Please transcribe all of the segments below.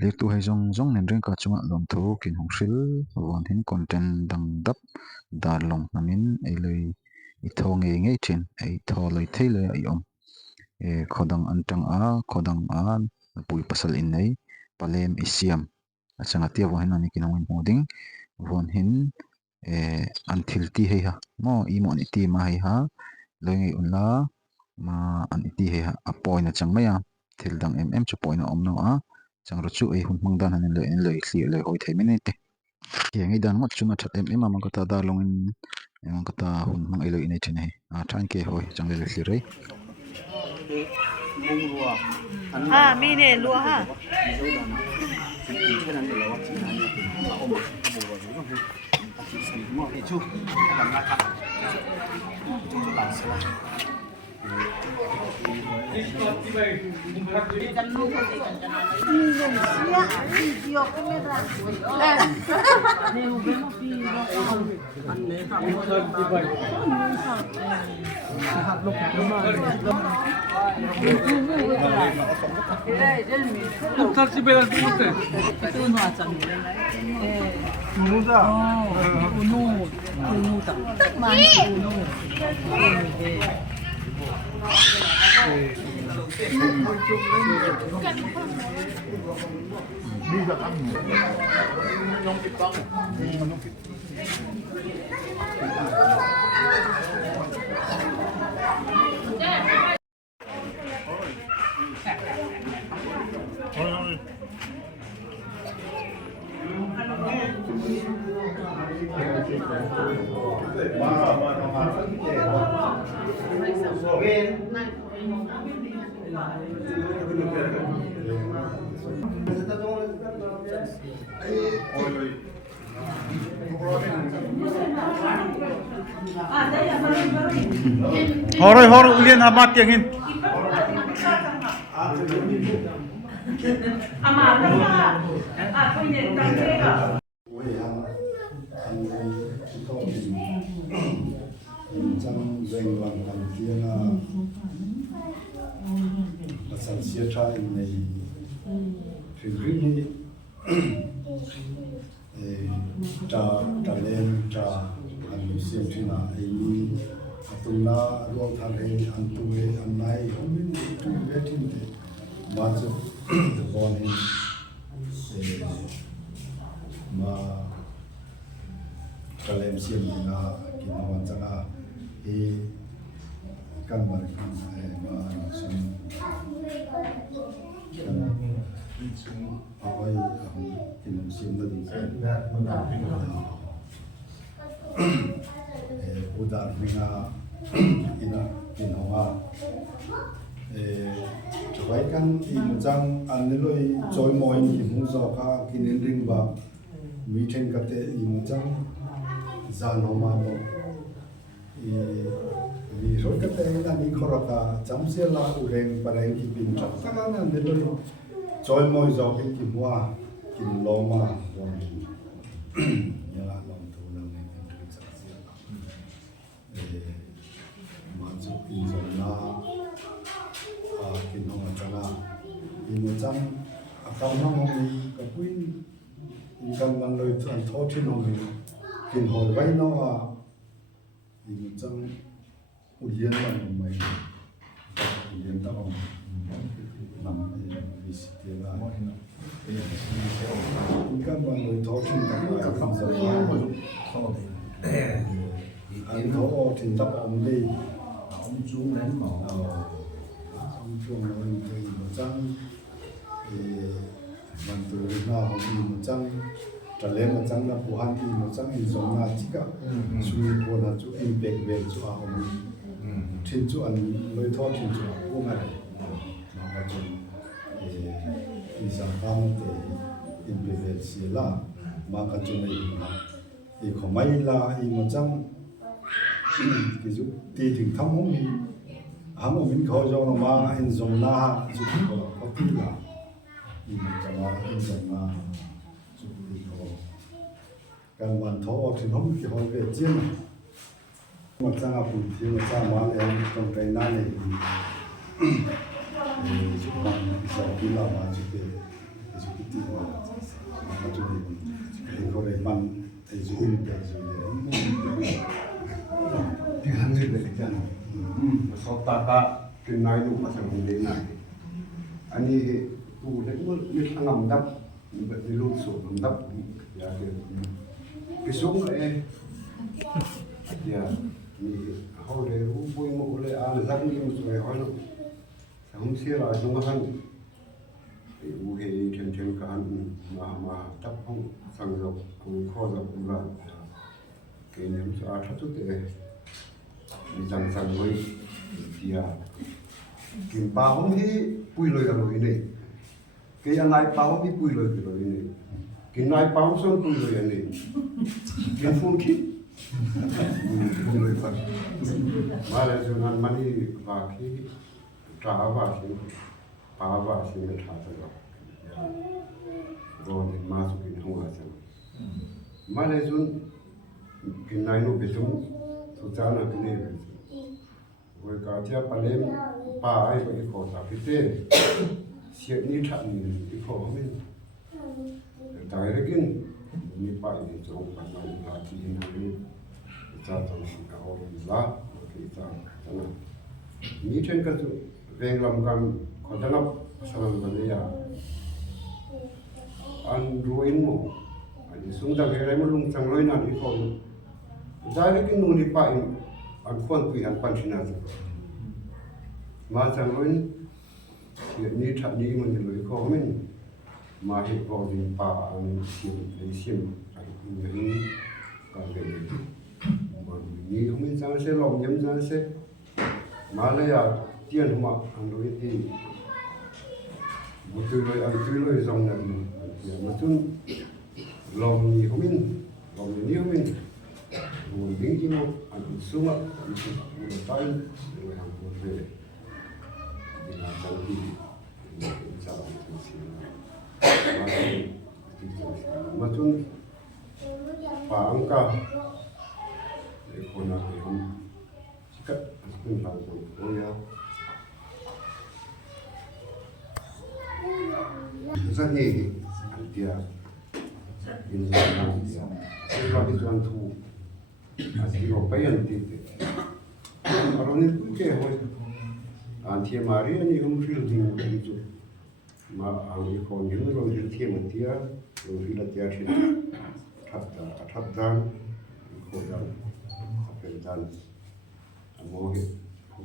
le tu hai zong zong nen reng ka chunga lom thu kin hong hril wan hin content dang dap dar long namin ei lei I tho nge nge thin ei tho lei thei le ai om e khodang antang a khodang a pui pasal in nei palem isiam achanga tia wa hin ani kin hong moding von hin e an thil ti hei ha mo I mo ni ti ma hei ha lei ngai un la ma an ti hei ha a point achang maya thil dang em chu point a om no a chang ro chu ei hun mang dan hanin lei hli lei hoi thei mene te ke ngai dan ngot chunga that em ama ka ta dar long in em ka ta hun mang ei lei nei thine a than ke hoi chang le hli rei à mi nè lúa ha Hore ulian amat yang ini. Atuna ruang thare antue anai homin tu vetin de mazu bonin ma kalem siam na kinawan changa e kamar ma sun awai kinam siam na din udar minga ina kinawa chawai kan injang aniloi joy moin ki muzo ka kinin ring ba meeting kate injang zanoma mo vi roi kate ina ni khoraka chamsela ureng pareng ki bin chakka na aniloi joy moi zo ki muwa kin loma ya lom tu na ne manzo inzona kinonga changa injang akam na ngomi kapuin inkan man loi an thothi nomi kin hoi vai no a injang ulian man mai ulian ta om nam visitela inkan man loi thothi na kam sa an tho tin ta om dei ông chú đến mỏ ông chú mình thì một trăm thì mình từ nào thì một trăm trở lên một trăm là phù hợp thì một trăm thì giống là chỉ cả suy của là chú impact về chú ông thiên chú anh lời thoát thiên chú của ngài mà cái chú thì sản phẩm thì impact về xí là mà cái chú này thì không may là một trăm cái giúp ti thỉnh thăm không đi hàm ở mình khó cho nó mà in giống na giúp có tí là in cho nó in giống na giúp đi khó cần hoàn thổ thì không chỉ hỏi về chiên mà sang à bùn thì mà sang mà em trong cái na này thì giúp bạn sau khi làm mà giúp ti ma tu ni ko le man te zu ni te zu ni ti han ni le kan so ta ka tin nai nu ma sang le nai ani tu le mo ni thangam dap ni lu so dap ya ke sung e ya ni ho le ru pui mo le a zak ni mo so e ho no hum sia la jung han u he chen chen ka han ma tap hong sang ro ku kho za ku la ke nem sa tha tu te ni sang sang loi dia kim pa hong hi pui loi ga loi nei ke anai pa hong hi pui loi ga loi nei ke nai pa hong son pui loi nei ke phun ki pui loi pa ma le jo nan mani va ki tra va si pa va si me tha ta ga ro ni ma su ki hong a cha ma le jun ki nai no be tum su cha na ki ne với cả chia ba lem ba ai với khó ta phía tây xiết ní thằng ní khó mình đại cái kinh ní ba ní trong phần này là chỉ hình như cha trong cái hồ là cái cha cho nên ní trên cái chỗ ven làm cam có thể nó sang cái này à anh ruin mo anh xuống ta cái này mà lung sang lối nào ní khó đại cái kinh ní ba anh quan tùy anh quan chính là mà chẳng nói chuyện như thật đi mình lối khó mình mà hiện vào thì bà anh xem lấy xem anh những cái mà như không biết sao sẽ lòng nhắm ra sẽ mà lấy à tiền mà anh nói thì một từ lời anh từ lời dòng này mà chút lòng gì không biết lòng gì không biết một tiếng chỉ một anh xuống anh một tay rồi hàng một về thì là trong khi sao mà chung bà ông ca để con nào thì không cất tinh thần của tôi rất nhiều anh tia in ra làm gì sẽ làm đi toàn thu así lo payan tite aronin ke hoy antie maria ni hum fil ding ditu ma ang ko ni ro dil tie ma tia ro fil tia chi thap dan ko dan apel dan amo he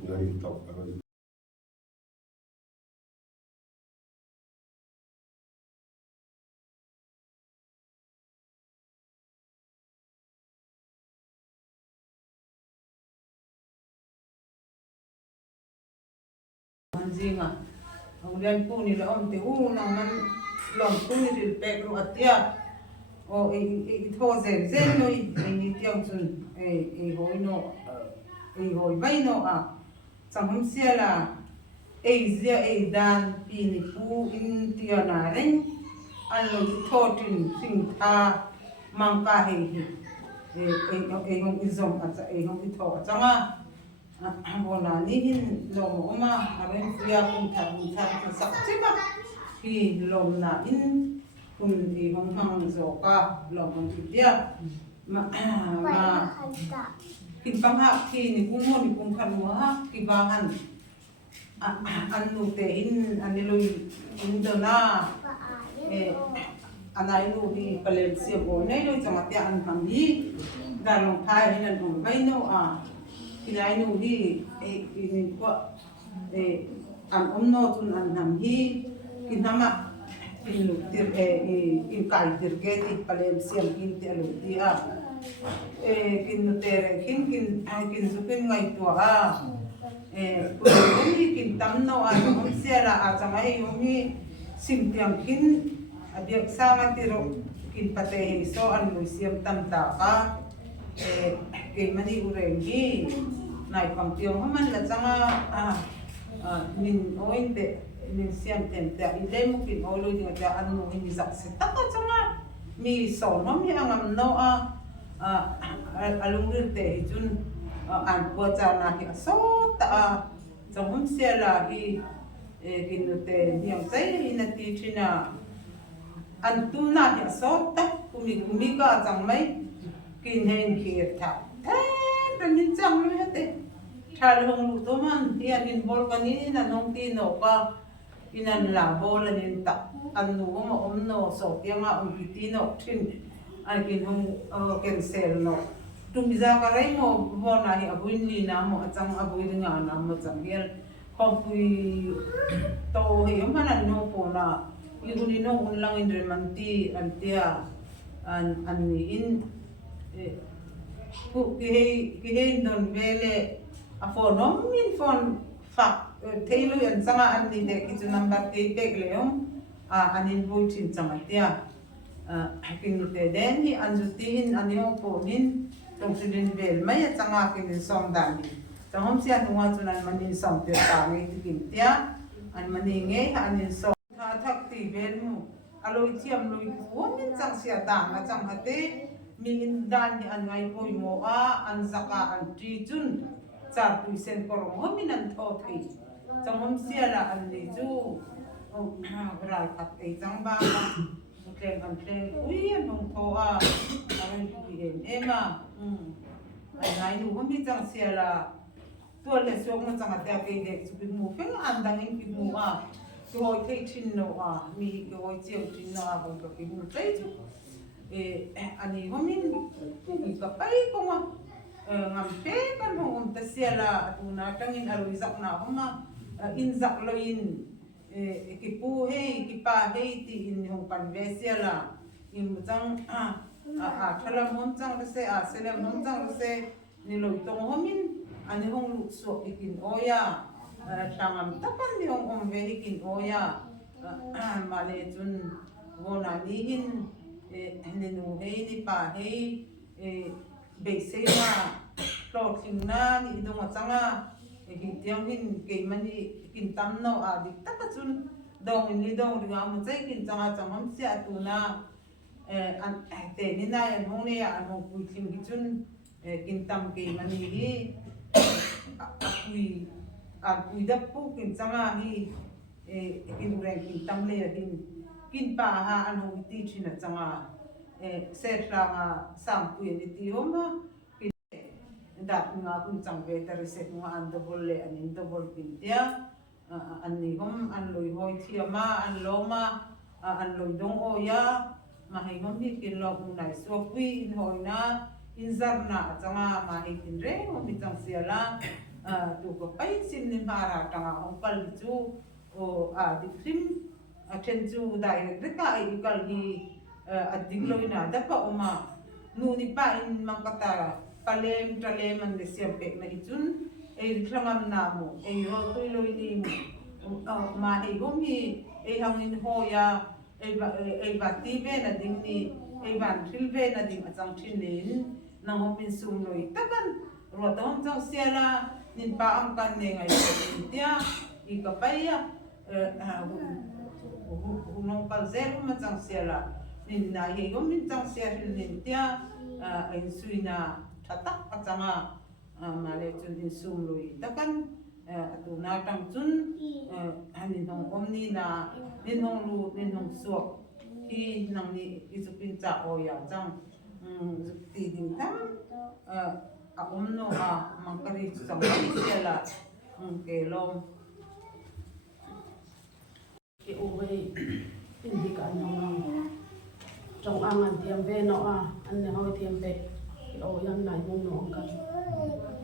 nari top aron zinga ang lian po nila te nang man lom po ni pek ro atia o ito zen no ni tiang sun hoi no hoi vai no a chang sia la zia dan pi ni pu in tia na ren an lo thotin sing tha mang ka he hong izom ata hong ito changa bona ni hin lom oma aren fuya kun thar sak chima hi lom na in kun i hong hang zo ka lom dia ma kin pang ha ki ni kun mo ni kun khan mo ha ki bahan an nu te in aniloi in dona anai nu hi palem se bo nei lo chama te an ham hi dalong thai hin an hong vai no a kilai nu hi in ko an omno tun an nam hi kinama in lu tir in kai tir ge ti palem siam in te lu ti a kin tere kin zukin ngai to a ku ni kin tam no a hom sia la a chama he hi sim tiang kin abiak sama tiro kin pate hi so an lu siam tam ta ka ke mani ureng hi nai kam tiong haman la changa min oin de min siam tem ta ile mu kin olo ni ta an no ni zak se ta ta changa mi so nom hi angam no a alung rin te hi chun an po cha na hi so ta chong sia la hi kin te niang chai ina ti china an tu na ya so ta kumi ka chang mai kin hen khi tha pen nin chang lu hete thal hong lu to man ti an in bol kan ni na nong ti no ka inan la bol an ta an nu ma no so ti ma ti no thin an kin hong cancel no tumiza ka rai mo bo na hi abuin ni na mo chang abuin nga na mo chang gel không pui to hi man an no po na iguni no un lang in remanti an tia an ni in ku ki don vele a phone no min phone fa theilu an sanga an ni de ki number te te leom an in voi chin changa tia king te den hi an ju tin an yo po nin tong sin vel mai changa kin som dan tong hom sia tunga chunan manin som te ta nge kin tia an mani nge an in som tha thak ti vel mu aloi chiam loi ku min chang sia da na chang hate mi in dan ni an ngai poi mo a an zaka an tri chun char tu sen korong ho min an tho thei chang hom sia la an ni chu rai khat ei chang ba kleng an kleng ui an hong tho a an pi en ema ai ngai nu ho mi chang sia la tua le so mo chang ata ke de chu bi mu feng an dang in ki mu a rồi thấy tin nó mi rồi chiều tin nó còn có cái một cái chứ anh ấy hôm nay mình có bay không à ngắm té kan hong ta sia la tu na tangin aloi zak na homa in zak lo in ki pu he ki pa he ti in hong pan ve sia la in chang thalam hom chang se selam hom chang se ni loi tong homin ani hong lu so ikin oya tangam tapan ni hong ve ikin oya male chun wona ni in ni nu he ni pa he be se na lo thing na ni dong changa hi tiang hin ke mani kin tam no dik tak chun dong ni dong ringa mu chai kin changa chamam sia tu na an te ni na an hong ne an hong pui thing gi chun kin tam ke mani hi pui da pu kin changa hi kin reng kin tam le kin pa ha an hong ti thina changa se trama sam pui ni ti homa dat nga kun chang ve ta reset nga an double le an in double pin tia an ni hom an loi hoi thiama an loma an loi dong o ya ma hai hom ni kin lo kun nai so pui in hoi na in zar na changa ma hai kin re hom mi chang sia la tu ko pai sim ni mara tanga hom pal chu o di trim a chen chu dai re ka ai kal hi a ding loi na da pa oma nu ni pa in mangkata palem tralem an le siam pe na ichun thlangam na mo ro tui loi ni mo ma hom hi hangin hoya ba ti ve na ding ni ban thil ve na ding achang thin nin na hom in sum loi takan ro ta hom chang sia la nin pa am kan ne ngai tia I ka pai ya nong kal zel ma chang sia la nin na hom min chang sia thil nin tia in suina tatak achanga male chun in sum lui takan tu na tang chun hanin hong omni na nin hong lu nin hong suak hi nang ni isupin cha oya chang ti ding tam a omno mangkari chang sela ke lom ke oi indi ka no trong angan tiam ve no an ne hoi tiam ve o yang nai mong no ka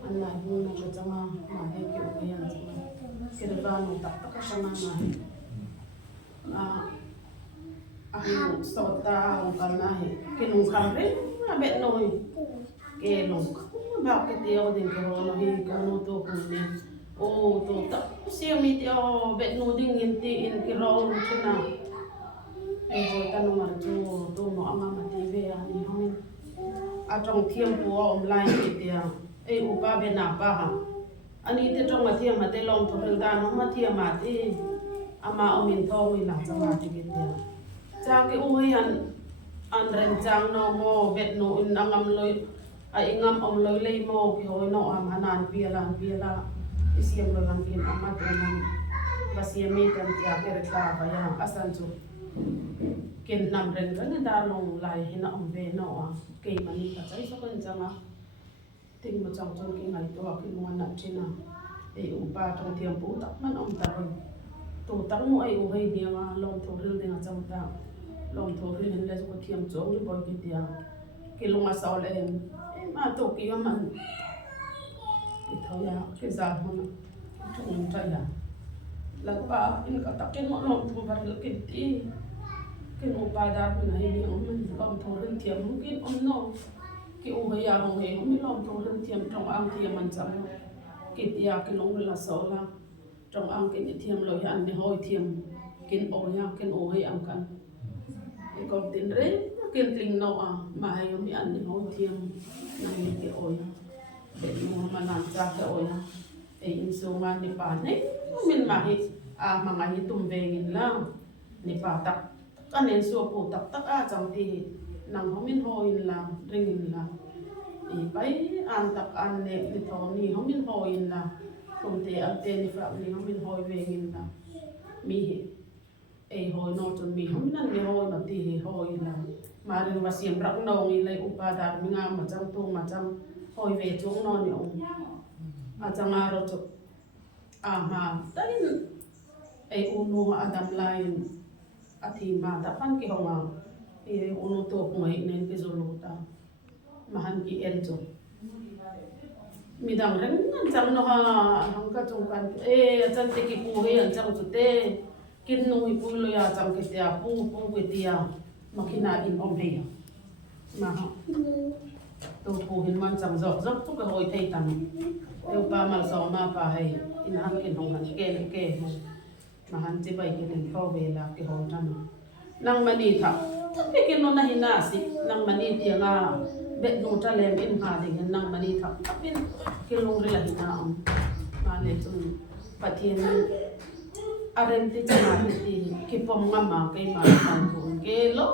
an nai mong no ka changa ma he ke o yang changa ke de ba no tak tak changa ma he a so ta o ka na he ke no kham re a bet noi ke no ba ke te o den ke ro no hi ka no to ko ne o to tak sia mi te o bet no ding in ti in ke ro chuna e ho ta no mar chu to no ama ma ti ve ani hoin a trong thiam po online ti tia e u ba be na ba ha ani te trong ma thiam ma te long tho bel da no ma thiam ma ti ama o min tho wi la cha ma ti tia cha ke u an ren chang no mo bet no in angam loi a ingam om loi lei mo ki hoi no am anan pia la isiam lo lang pin ama te nan basiam mi kan tia ke ta ba ya asan chu ken nam ren ren da long lai hina om ve no a ke mani ka chai so kan changa ting mo chang chon ki ngai to ki mo na china e u pa tong tiam pu tak man om ta ro to tak mo ai u hei dia ma long tho ril ding a chang ta long tho ril hin le so tiam chong ni boy ki dia ki longa saul em ma to ki man ki thoya ki za mo na chung ta ya la pa in ka tak ken mo long tho bar ki ti ken u pa da bu na hi om man long tho ril tiam mu kin om no ki u hei ya hong hei mi long tho ril tiam trong ang tiam man chang ki tia ki long la so la trong ang ki thiam lo yan ni hoi thiam kin o ya kin o hei ang kan e kom tin re kin tling no a ma hai mi an ni hoi thiam na ni ki o ya be mo ma nan cha ka o ya e in so ma ni pa ne min ma hi a ma nga hi tum ve ngin la ni pa tak kan nen so pu tak tak a chang ti nang ho min hoi la ring in la e pai an tak an ne ni to ni ho min hoi la không thể ăn tiền thì phải mình không mình hồi về mình là mi ấy hồi nó chuẩn bị không nên mình hồi mà thì hồi là mà đừng mà xiêm rắc nâu như lấy upa đạt mình ăn mà trong tung mà trong hồi về chúng nó nhiều à trong à rồi chụp à mà đấy ấy unu adam lain à thì mà đã phân cái hông à thì unu tổ cũng ấy nên cái rồi ta mà hắn cái em chụp midang ren chang no ha hang ka chung kan e chan te ki pu he an chang chu te kin no hi pu lo ya chang ke tia pu ke tia makina in om he ma ha to pu hin man chang zok zok tu ka hoi thei tam eu pa mal so ma pa he in han kin hong han ke ma han che bai ke len pho ve la ke hong tan nang mani tha ke kin no na hi na si nang mani tia nga bet no ta lem in ha ding nang mani thap tapin ke long re la hina am ma le tu patien arem ti chana ti ki pom nga ma ke ma kan ko ke lo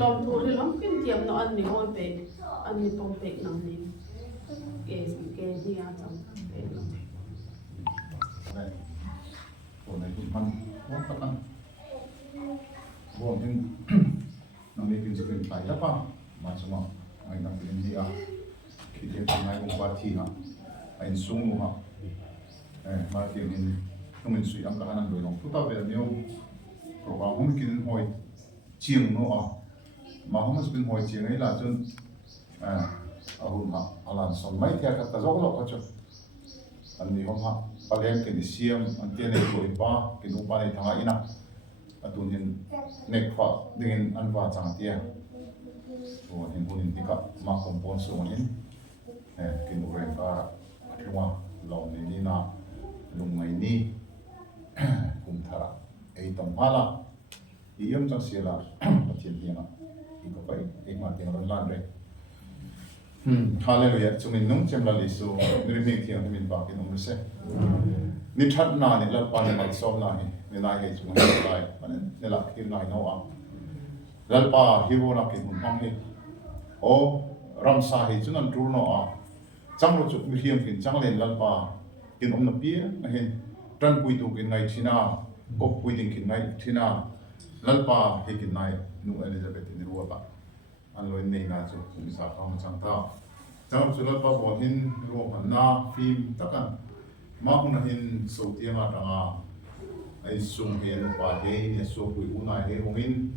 lom thu ri lom kin tiam no an ni hoi pe an ni pom pe nang ni ke ni a chang pe lo đây của này cũng phân bốn tất năng gồm những năng lực kinh doanh phải đáp vào mà chúng anh đang làm gì à khi thế này ngày hôm qua thì anh sung luôn mà thì mình không mình suy âm cả năng đối lòng phức tạp về nhiều program không kinh hồi chiêng nữa mà không có kinh hồi chiêng ấy là chân hôm họ làm xong mấy theo các ta rõ lọc cho anh đi hôm họ bà lên cái xiêm anh tiên này tuổi ba cái nụ ba này thằng ấy nè anh tụi nhìn nẹt phật dengan anh va chẳng tiền rồi hiện hunin thì các mà compon số này cái nụ rèn cả đúng không lòng này đi na lùng ngày ni cùng thara ấy tầm hala ý em chẳng xia là một chuyện gì mà ý có phải ý mà tiếng nó lan đấy Hallelujah chúng mình nung xem là lý số người mình thì mình bảo cái nung sẽ ni thắt na ni là pan mal som na ni na he chúng mình lại ni là cái này nó à lalpa hiwo na kin hang he o ramsa he chunan tur no a changlo chu hiam kin changlen lalpa kin omna pia na hen tran pui tu kin ngai thina kop pui ding kin ngai thina lalpa he kin nai nu Elizabeth ni ruwa ba an loi nei na chu kum sa khang chang ta chang chu lalpa bo hin ro han na phim takan ma hun hin so tia ma tanga ai sung he no pa he ni so pui unai he hongin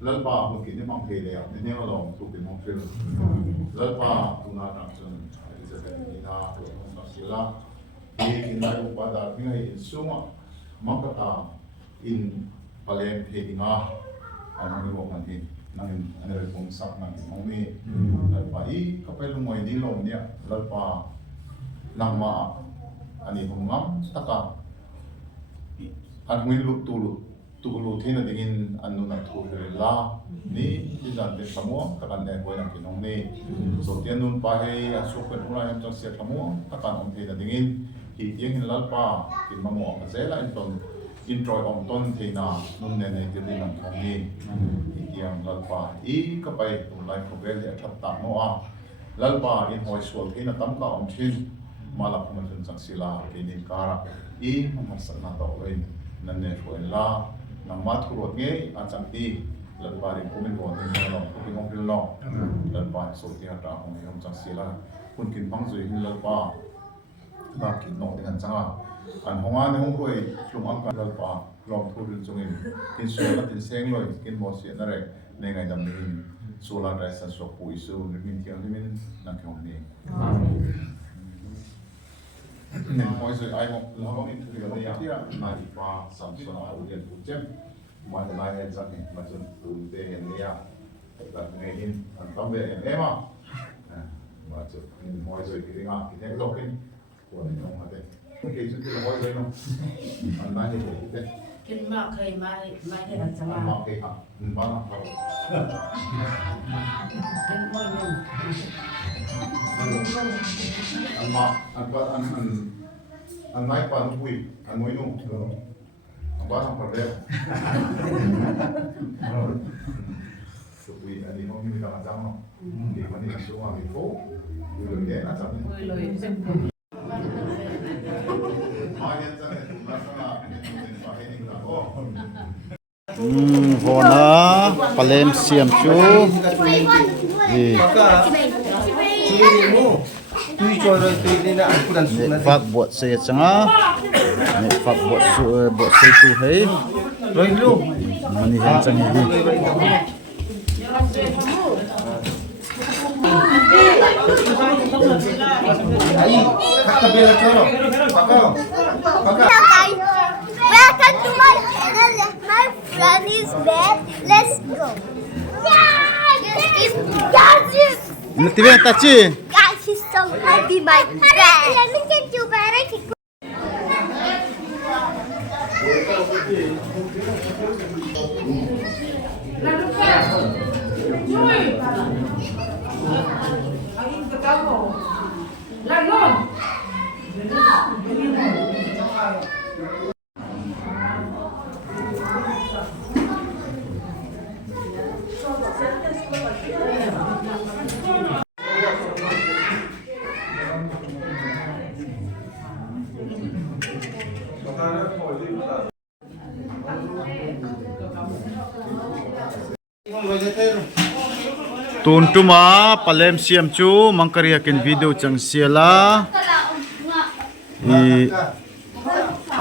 lalpa một cái mang về đấy, nên nhau lòng tụ cái mong phim, lalpa tụ na rằng chân, Elizabeth Nina, rồi ông ta xí la, cái này ông bà đã cái này sung à, mang cái ta in palem thế đi nga, anh nói một lần thì, năng anh ấy cũng sắc năng mong mi, lalpa ý, cái phải luôn ngoài đi lòng nhỉ, lalpa năng mà, anh ấy không ngắm, tất cả, anh nguyên lụt tulu thina dingin anu na thurela ni izante samo takan ne boina kinong ni so tianun pa he asu pen una en sia thamo takan om thina dingin hi tiang lalpa kin mamo azela in ton intro om ton thina nun ne ne ti nan thong ni hi tiang lalpa I ka pai tu lai ko bel ya that ta mo a lalpa in hoi sual thina tam ka om thin malak man chang sila kinin kara I man sa na to lein nan ne la nang ma thurot nge a changti lalpa rin kumin ko ni lo kumin hong pil lo lalpa so ti ata hong yom chang sila kun kin pang zui hin lalpa na kin no dengan changa an honga ne hong koi tlum ang ka lalpa lom thurin chungin kin so la tin seng loi kin mo si na re ne ngai dam ni solar rise so pu isu ni min tiang ni min na kyong ni moi zui ai mo lo mo in thuri ga ya tia na ri pa sam so na u gen pu chem mà cái này là gì mà chúng tôi để hiện nay là ngày in anh tâm về em mà chúng mọi người cái ngã cái này đâu cái của anh không hay đấy cái chúng tôi mọi người không anh nói như thế Kinh mạc hay mai hay là chẳng anh mặc cái hả bán hàng đâu Kinh môi mình anh mặc anh nói bán quỳ anh mới nung bán hàng phải đẹp quỳ anh đi không đi làm ăn không thì mình đi xuống ngoài thành phố người lớn đấy là chẳng Người lời xem Vona palem siam chu phát bột xe changa ne phát bột xe tu hay rồi luôn mani han chang hi Welcome to my channel. My friend is bad. Let's go. Natibe tachi Guys, he's so happy, my friend. Let me get you better. tun tuma palem siam chu mangkaria ken video chang siala i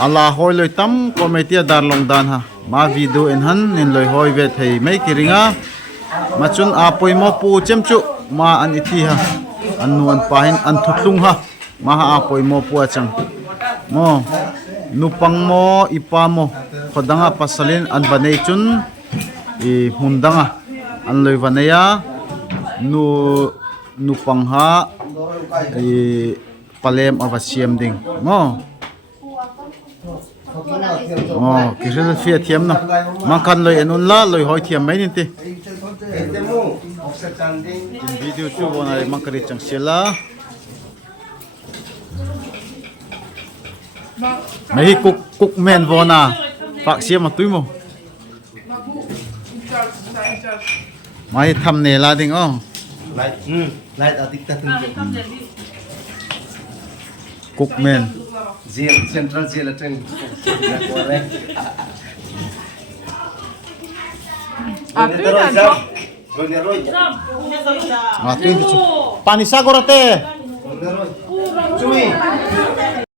ala hoi loi tam kometia darlong dan ha ma video en han nin loi hoi ve thei mai kiringa machun a poimo pu chem chu ma an ithi ha an nuan pahin an thutlung ha ma ha a poimo pu achang mo nupang mo ipa mo khodanga pasalin an banei chun i mundanga an loi vanaya nu pangha i palem avasiam ding mo kisel fia thiam na mangkan loi enun la loi hoi thiam mai nin ti video chu bona mangkari changsela mai cook men bona pak siam ma tuimo mai tham ne la ding oh Light atik tatun cook men jail central jail aten pani sagorate Cui